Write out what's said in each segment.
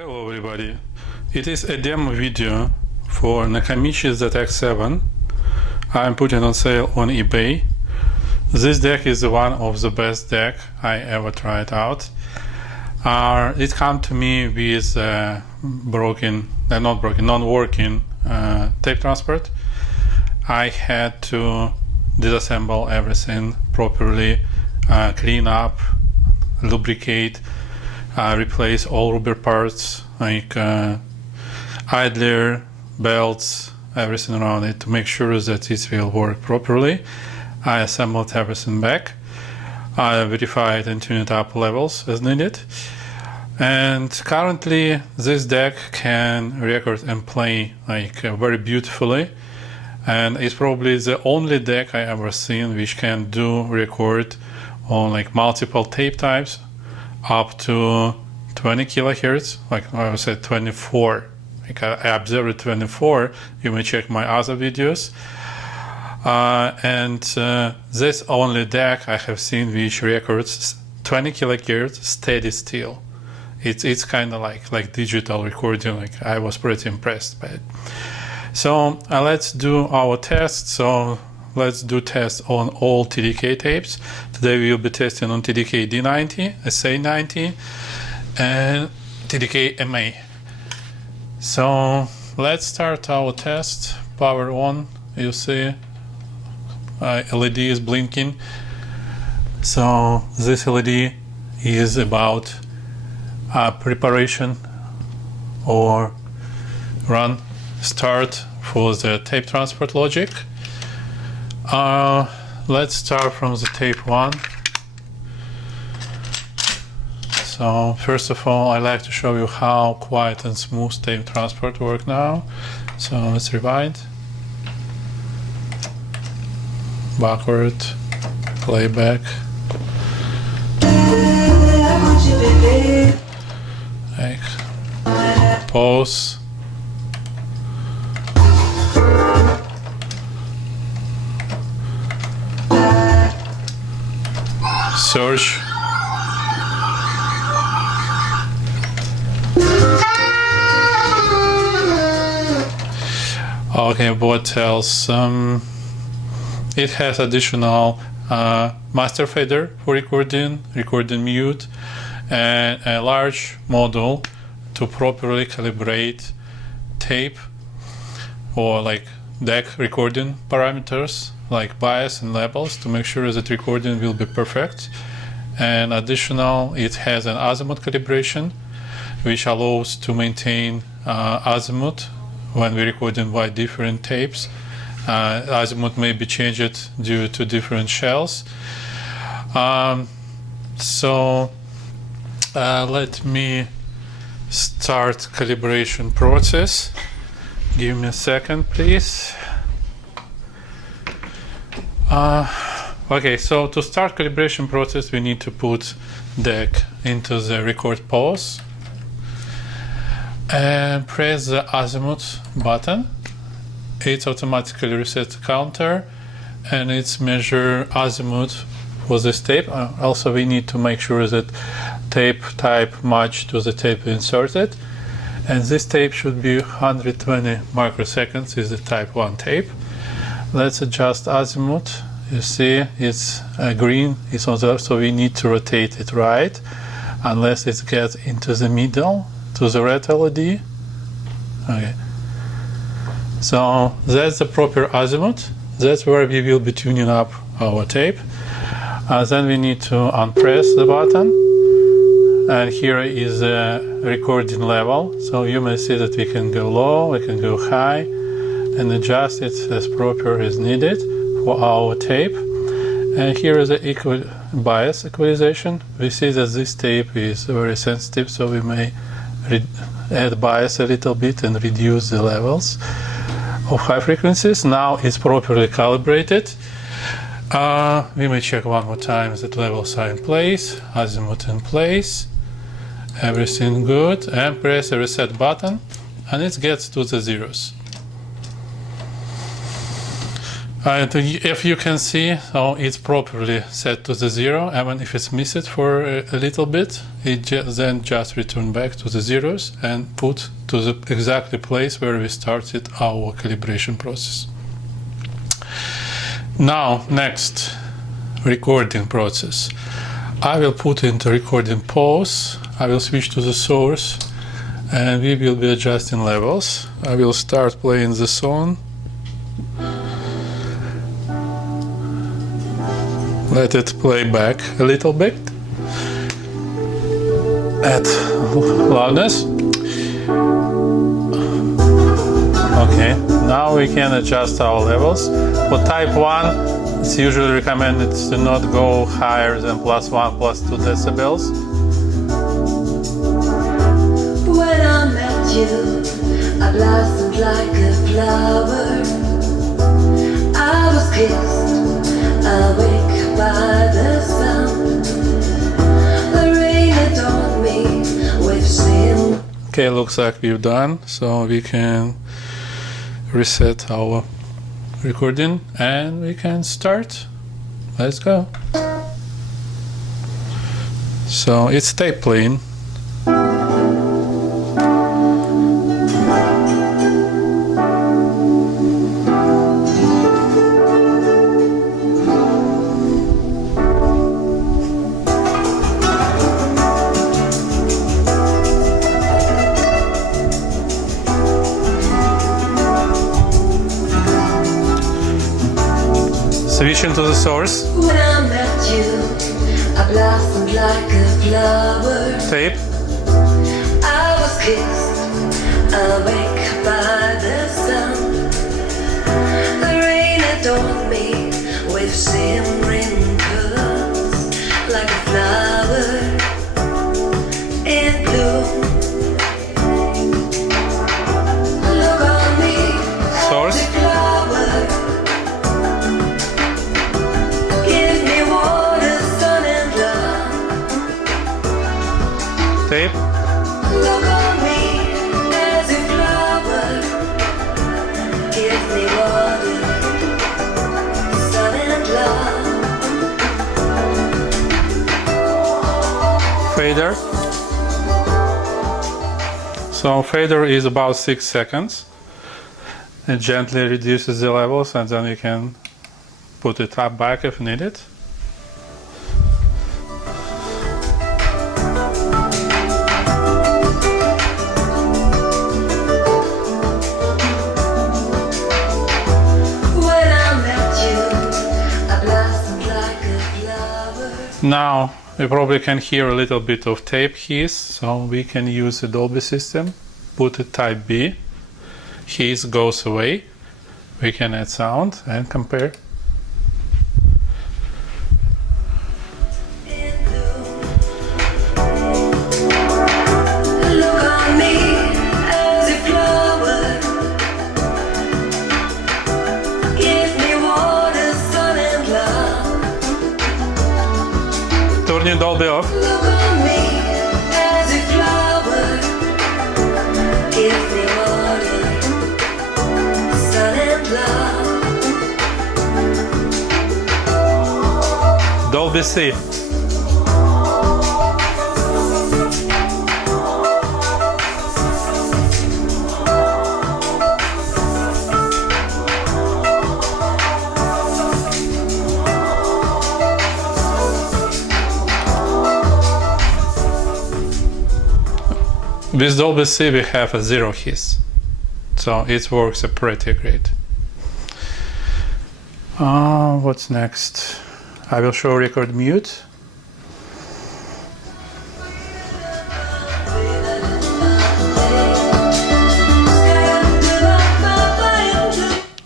Hello everybody, it is a demo video for Nakamichi ZX-7. I'm putting on sale on eBay. This deck is one of the best deck I ever tried out. It came to me with non-working tape transport. I had to disassemble everything properly, clean up, lubricate, replace all rubber parts like idler, belts, everything around it to make sure that it will work properly. I assembled everything back. I verified and tuned up levels as needed. And currently this deck can record and play very beautifully. And it's probably the only deck I ever seen which can do record on multiple tape types up to 20 kilohertz, like I said 24. I observed 24. You may check my other videos. This only deck I have seen which records 20 kilohertz steady still. It's kind of like digital recording. I was pretty impressed by it. So let's do our test. So let's do tests on all TDK tapes. Today we will be testing on TDK D90, SA90, and TDK MA. So let's start our test. Power on. You see LED is blinking. So this LED is about preparation or start for the tape transport logic. Let's start from the tape 1. So first of all, I like to show you how quiet and smooth tape transport work now. So let's rewind, backward, playback, pause, search, okay, what else? It has additional master fader for recording mute, and a large module to properly calibrate tape or deck recording parameters like bias and levels to make sure that recording will be perfect. And additional, it has an Azimuth calibration which allows to maintain azimuth when we recording by different tapes. Azimuth may be changed due to different shells. Let me start calibration process. Give me a second, please. Okay, so to start calibration process, we need to put deck into the record pause and press the azimuth button. It automatically resets the counter and it's measure azimuth for this tape. Also, we need to make sure that tape type match to the tape inserted. And this tape should be 120 microseconds, is the type 1 tape. Let's adjust azimuth. You see it's green, it's on there, so we need to rotate it right, unless it gets into the middle, to the red LED. Okay. So that's the proper azimuth. That's where we will be tuning up our tape. Then we need to unpress the button. And here is a recording level. So you may see that we can go low, we can go high, and adjust it as proper as needed for our tape. And here is the bias equalization. We see that this tape is very sensitive, so we may add bias a little bit and reduce the levels of high frequencies. Now it's properly calibrated. We may check one more time that levels are in place, azimuth in place, everything good, and press the reset button and it gets to the zeros. And if you can see, so it's properly set to the 0, and if it's missed for a little bit, it then just return back to the zeros and put to the exactly place where we started our calibration process. Now, next, recording process. I will put into recording pause, I will switch to the source, and we will be adjusting levels. I will start playing the song. Let it play back a little bit. Add loudness. Okay, now we can adjust our levels. For type 1, it's usually recommended to not go higher than +1, +2 decibels. When I met you, I blossomed like a flower. I was kissed, awake by the sun. The rain adorned me with sin. Okay, looks like we've done, so we can reset our recording and we can start. Let's go. So it's tape playing. Switching to the source. When I met you, I blossomed like a flower. Tape. I was kissed, awake by the sun. The rain adorned me with shimmering colors, like a flower in bloom. Look on me, Source. as a flower. Give me water, sun and love. Tape. Look on me as a flower. Give me water, sun and love. Fader. So fader is about 6 seconds. It gently reduces the levels and then you can put it up back if needed. When I met you, I blossomed like a flower. Now we probably can hear a little bit of tape hiss, so we can use the Dolby system. Put it type B. Hiss goes away. We can add sound and compare. In bloom. Look on me as a flower. Give me water, sun and love. Turning Dolby off. Look on me as a flower. Give me water, sun and love. Dolby C. With Dolby C we have a zero hiss, so it works pretty great. What's next? I will show record mute.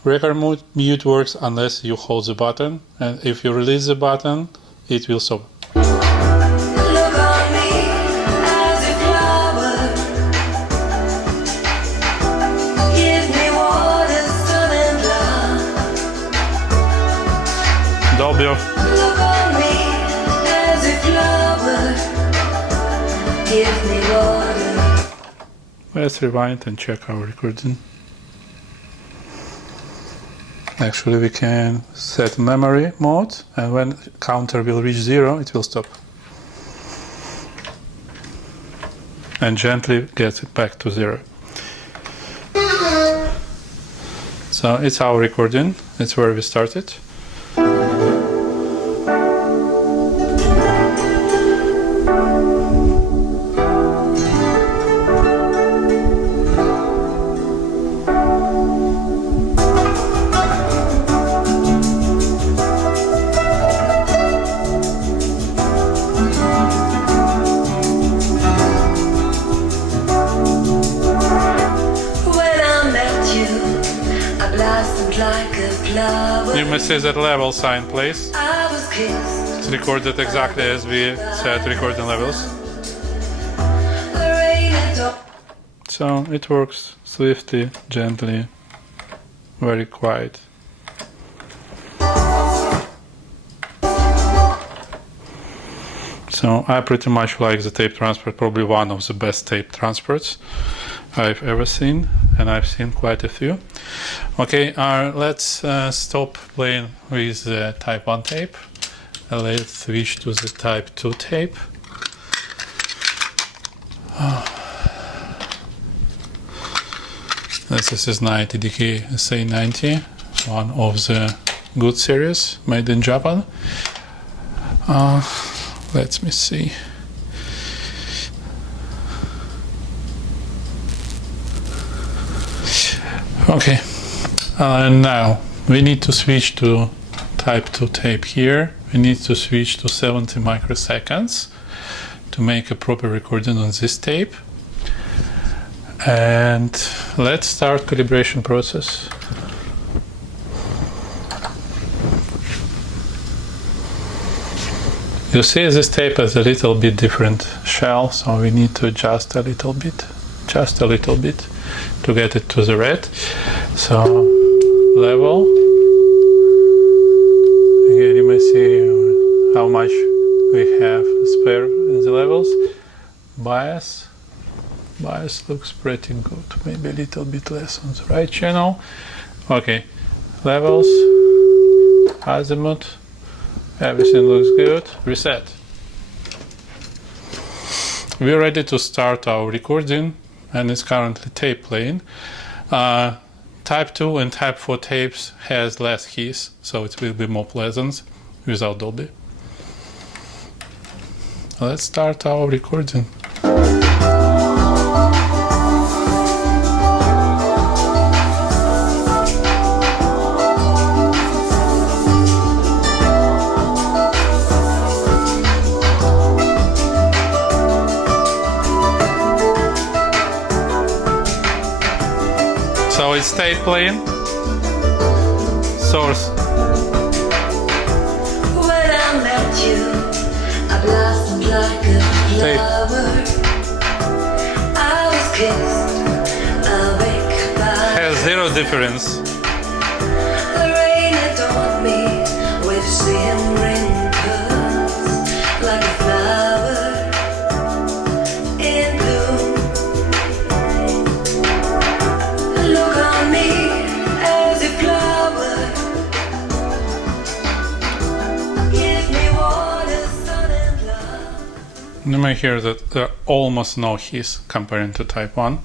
Record mute works unless you hold the button, and if you release the button, it will stop. Look on me as a flower. Give me water, sun and love. Dolby off. Look on me as a flower. Give me water. Let's rewind and check our recording. Actually, we can set memory mode, and when counter will reach 0, it will stop. And gently get it back to 0. So it's our recording, it's where we started. You may see that level sign, please. It's recorded exactly as we set recording levels. So it works swiftly, gently, very quiet. So I pretty much like the tape transport, probably one of the best tape transports I've ever seen, and I've seen quite a few. Okay, let's stop playing with the Type 1 tape. Let's switch to the Type 2 tape. This is 90DK SA90, one of the good series made in Japan. Let me see. Okay, now we need to switch to Type 2 tape here. We need to switch to 70 microseconds to make a proper recording on this tape. And let's start calibration process. You see this tape has a little bit different shell, so we need to adjust a little bit, just a little bit, to get it to the red. So level, again you may see how much we have spare in the levels. Bias looks pretty good, maybe a little bit less on the right channel. Okay, levels, azimuth, everything looks good. Reset. We're ready to start our recording, and it's currently tape playing. Type 2 and Type 4 tapes has less keys, so it will be more pleasant without Dolby. Let's start our recording. So it's tape playing. Source. When I met you, I blossomed like a flower. I was kissed awake by Has zero difference. the rain adorned me with shimmering pearls, like a flower in bloom. Look on me as a flower. Give me water, sun and love. You may hear that there are almost no keys comparing to Type 1.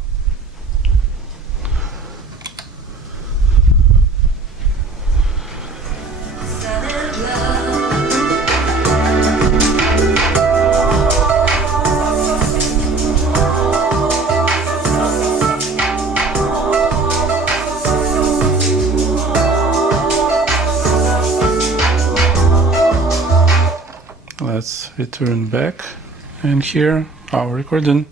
Sun and love. Let's return back and hear our recording.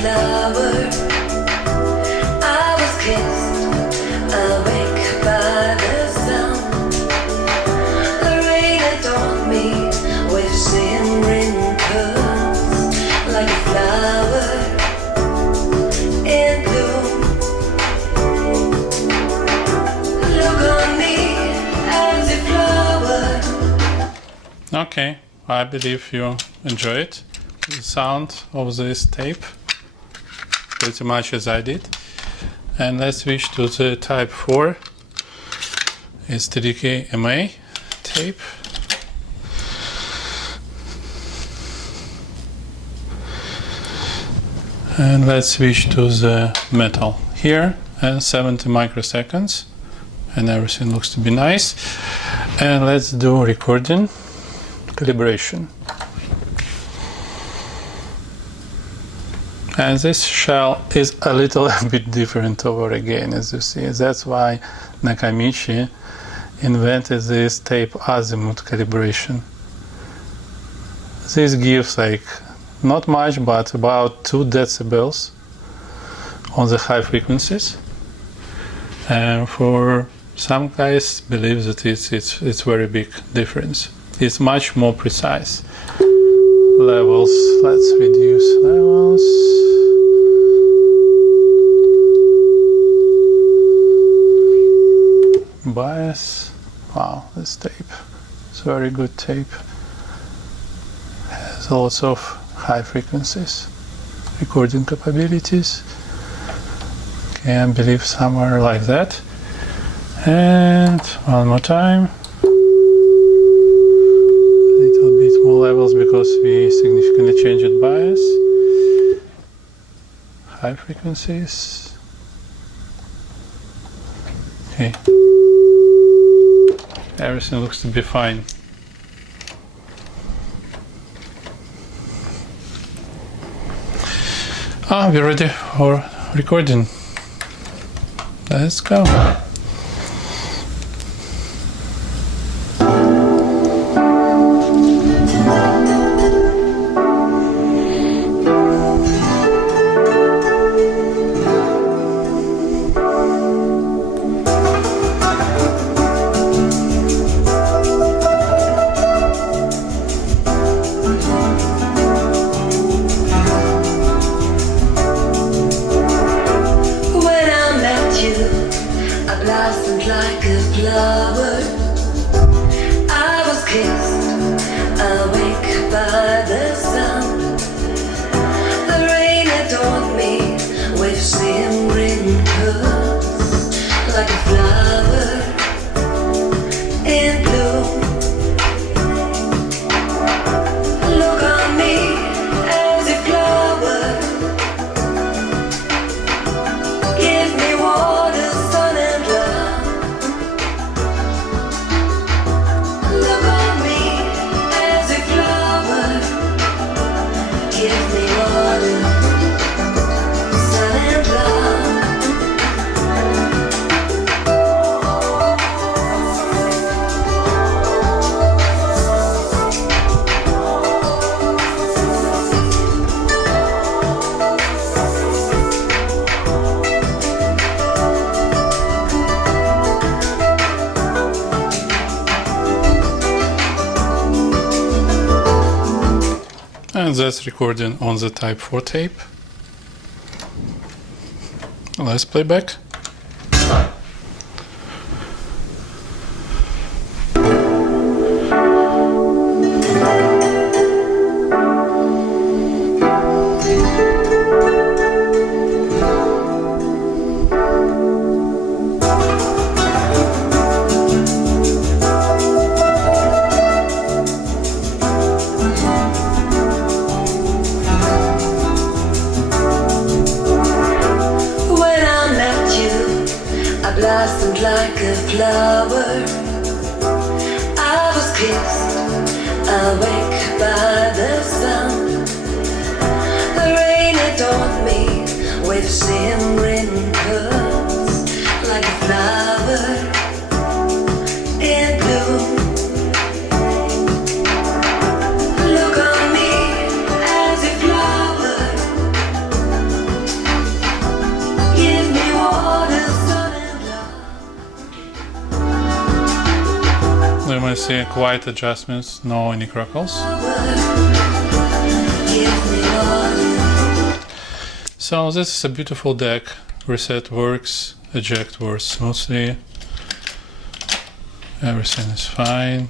flower. I was kissed awake Okay, I believe you enjoy it. The sound of this tape, pretty much as I did. And let's switch to the type 4. It's TDK MA tape. And let's switch to the metal here, and 70 microseconds, and everything looks to be nice. And let's do recording calibration. And this shell is a little bit different over again, as you see. That's why Nakamichi invented this tape Azimuth Calibration. This gives like not much, but about 2 decibels on the high frequencies. And for some guys believe that it's very big difference. It's much more precise. Levels, let's reduce levels. Bias, wow, this tape, it's very good tape. Has lots of high frequencies, recording capabilities. Okay, I believe somewhere like that. And one more time. A little bit more levels because we significantly changed bias. High frequencies. Okay. Everything looks to be fine. We're ready for recording. Let's go. Blossomed like a flower. I was kissed awake by the sun. The rain adorned me with shimmering curls, like a flower in bloom. Look on me as a flower. Give me water, sun and love. Look on me as a flower. Give me water, sun and love. And that's recording on the Type 4 tape. Let's play back. Blossomed like a flower. I was kissed awake by the sun. The rain adorned me with shimmering curls, like a flower in bloom. Look on me as a flower. Give me water, sun and love. You might see quiet adjustments, no any crackles. So this is a beautiful deck. Reset works, eject works smoothly. Everything is fine.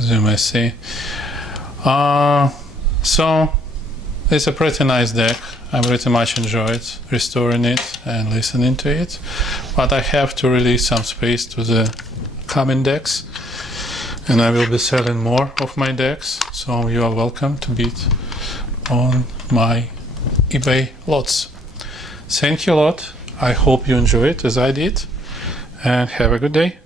as you may see. So it's a pretty nice deck. I pretty much enjoyed restoring it and listening to it, but I have to release some space to the coming decks, and I will be selling more of my decks, so you are welcome to bid on my eBay lots. Thank you a lot. I hope you enjoy it as I did, and have a good day.